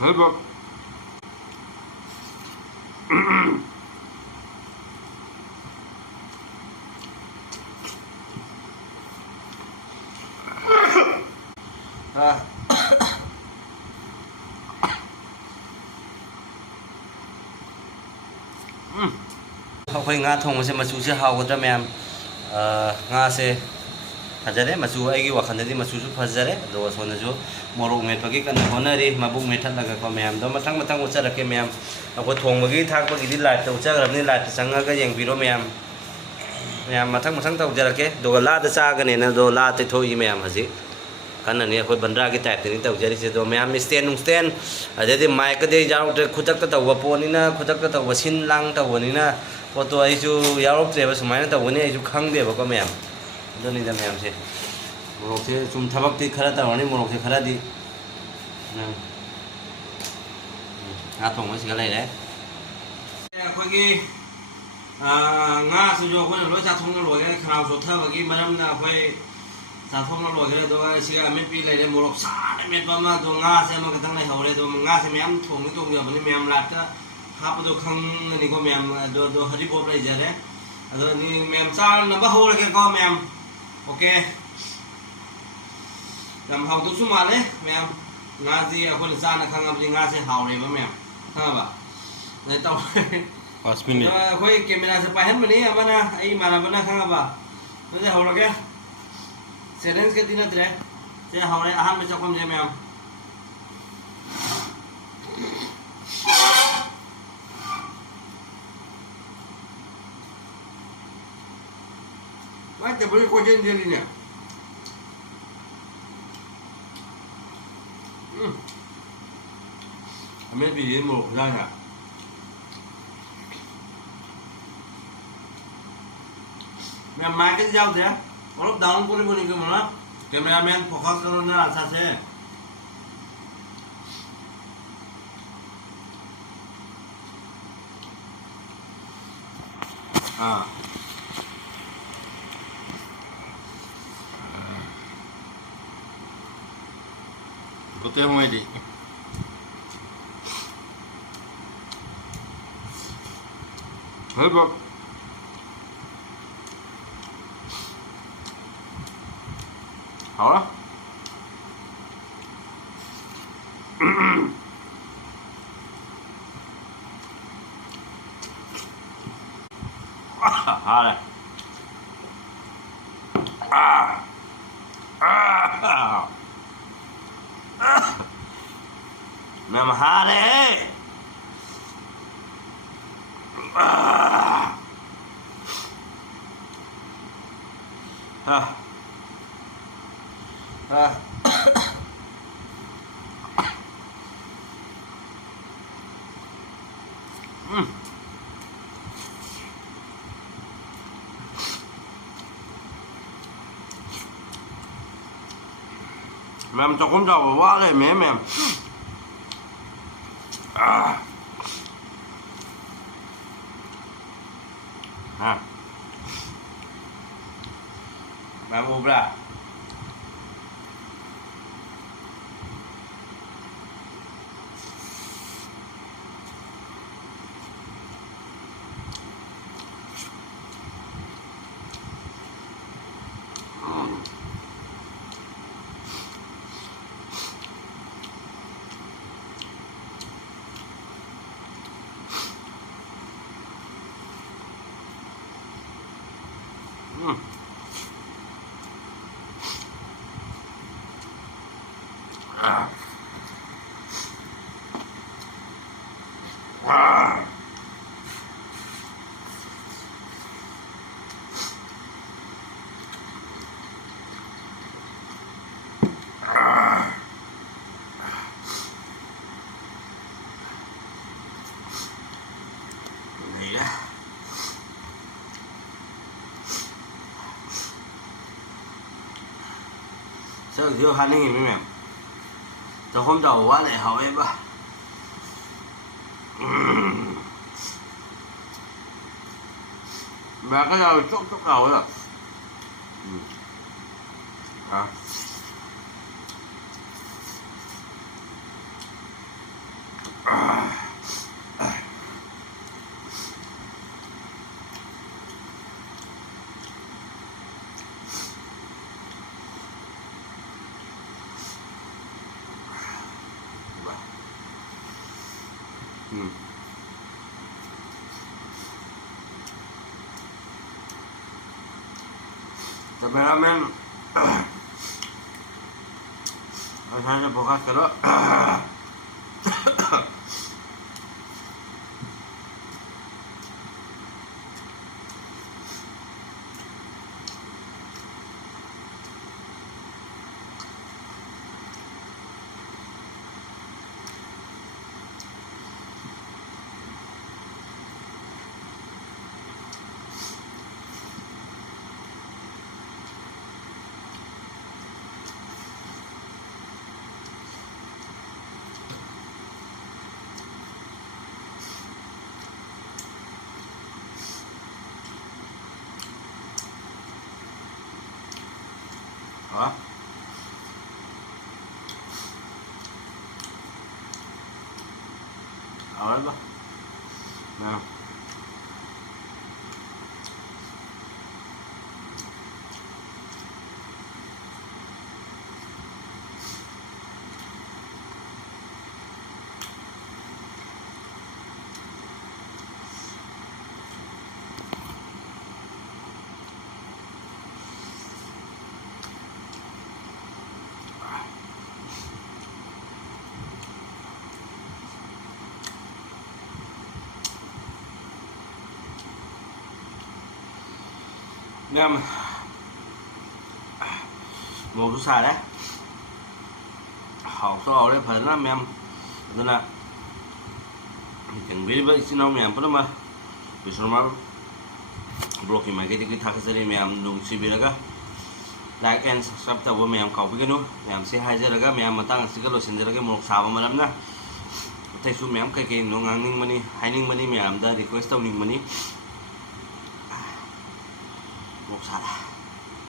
haibu Khoi nga thong se machu se hawdra Myam nga se fajare machu ai gi wakhan di machu su fajare do sona ju morok met pagi kan honari mabuk methat laga ko Myam do matang matang uchara ke Myam ko thong bagi thak pagi di light to uchara ni light sanga ga yengbiro Myam matang matang ta uchara ke do la da cha ga ne na do la te thoi Myam haji kan ani ko bandra gi type ni ta uchari se do Myam stand ade mic de jaw te khutak ta wa poni na khutak ta wasin lang ta woni na photo ai chu yarop tre ba sumai na ta woni ai chu khang de ba ko Myam do ni da Myam se morok se sum thabak ti khara ta woni morok se khara di nga thong se ga lai de ko gi nga su jo ko lo cha thong lo ga khao so tha ba gi maram na khoi cha thong lo ga do si ga me pi lai de morok sa de met ba ma do nga se ma ka tang lai haure do nga se Myam thong ni tong ya ba ni Myam lat ka hap do khang ni ko Myam do hari bo lai ja re ado ni Myam cha na ba haure ke ko Myam okay làm hậu tu suma đấy Myam nga gì ởคนsa na khang ab nga se haure ba Myam ha ba nei tau 5 minit khoi camera se pa hen mani amana ai mara bana khang ba no je haure ke settings ke dinat re se haure aham me chakom je Myam Wah, te boleh kau jadi ni. Ambil biji muruk lah ya. Myam mai cái dao thế, có lúc down cũng đi bộ đi cơ mà, cameraman focus karo na asa se. Kote mo di haibu Haore Haore Myam Haore Myam Chakhom Choubase quá đấy Myam Mukbang Toubra Sao chưa hai nghìn mấy Myam Chakhom Choubase quá lại hậu em ba Mà cái nào chốc đầu rồi Kameramen saya fokus kalau Hả? Ở đấy ba. Nào. Myam một số xài đấy học số đấy phải là Myam đó là yengbiu với xin ông Myam pun mà BSharmaVlog cái máy cái thắc cái Myam nungsibiduna like and subscribe tabo Myam kau begini Myam say hi jaga Myam matang segala sen jaga muluk sama malam na tay su Myam cái nongang ning mani haining mani Myam da request tau ning mani Salah.